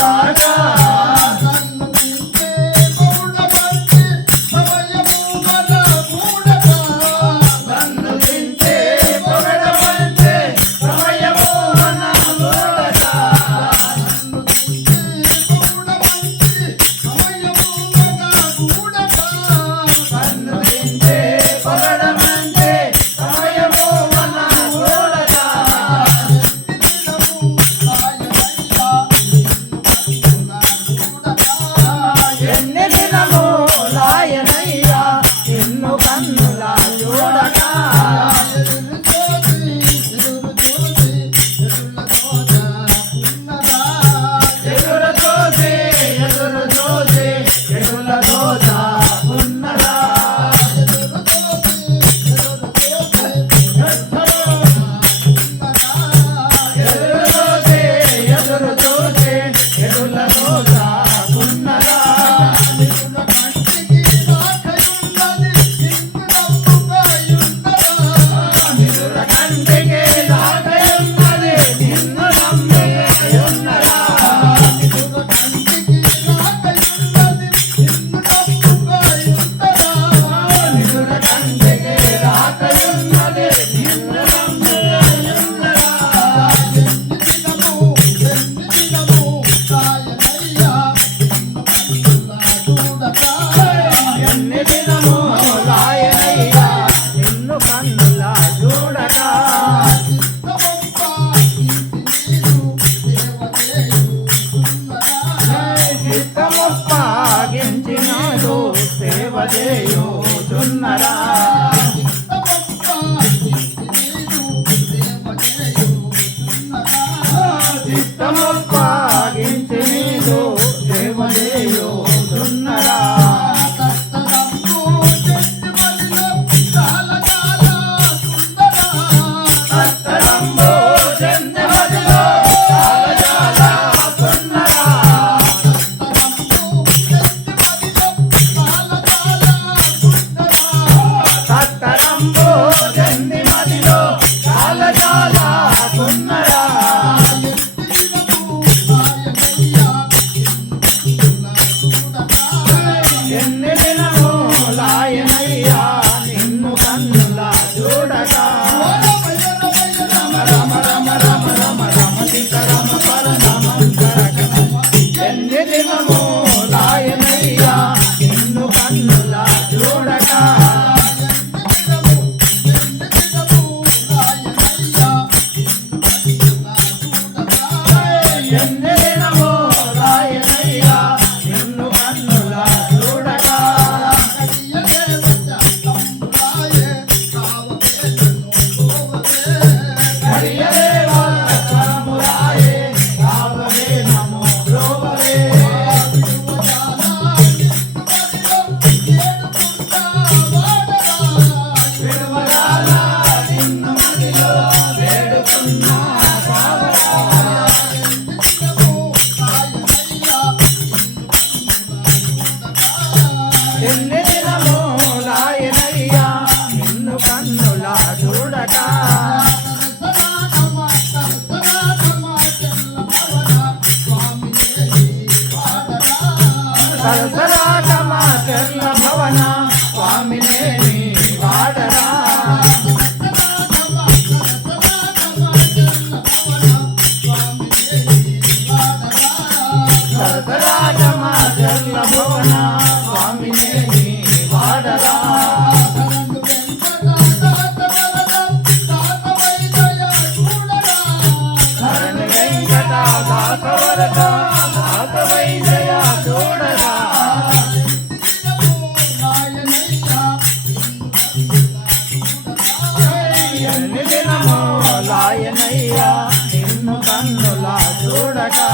రాగా ఉపదేయోచున్నరా సరసరాగమాచరణ భవన స్వామినేమి వాడరా? సరసరాగమాచరణ భవన స్వామినేమి వాడరా? వెంకట దాసవరదా కన్నులాయనయ్యా నిన్ను కన్నులా చూడగా